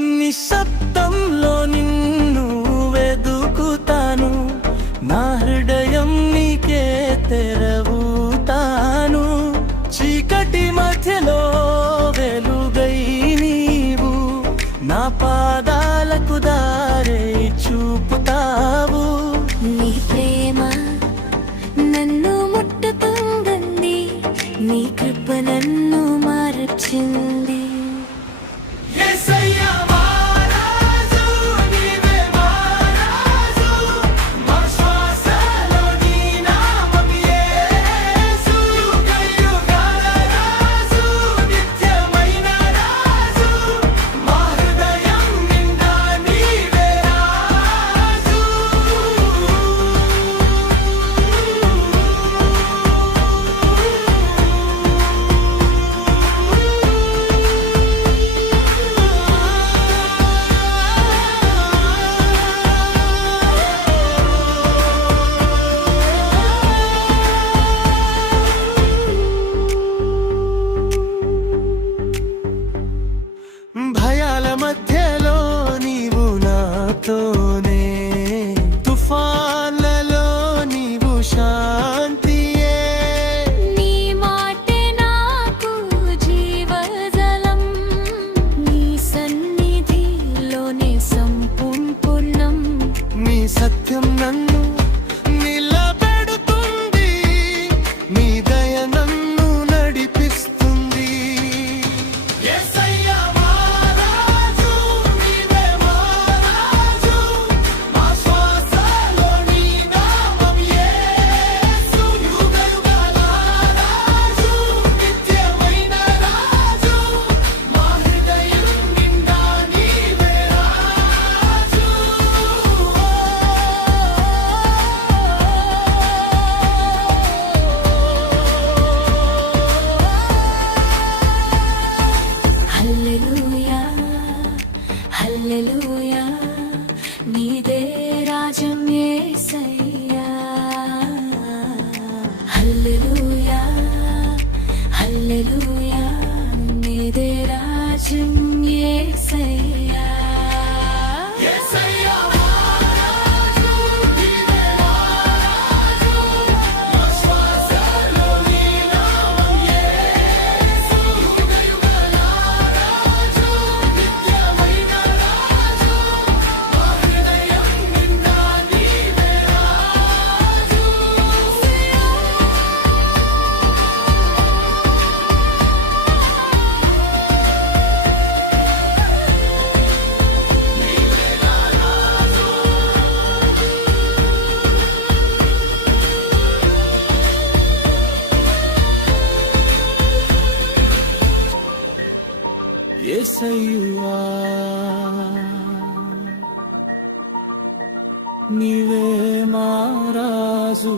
నిశ్శబ్దంలో నిన్ను వెదుకుతాను, నా హృదయం నీకే తెరవుతాను. చీకటి మధ్యలో వెలుగై నీవు నా పాదాలకు దారి చూపుతావు. నీ ప్రేమ నన్ను ముట్టుతుందండి, నీ కృప నన్ను మార్చింది. భయాల మధ్యలో నీవు నాతోనే, తుఫాన్లలో నీవు శాంతియే. నీ మాటే నాకు జీవజలం, నీ సన్నిధిలోనే సంపూర్ణం. నీ సత్యం నన్ను నిలబెడుతుంది, నీ దయ నన్ను నడిపిస్తుంది. హల్లెలూయా హల్లెలూయా, నీదే రాజ్యం యేసయ్యా. హల్లెలూయా హల్లెలూయా, నీదే రాజ్యం యేసయ్యా. యేసయ్యా నీవే మా రాజు.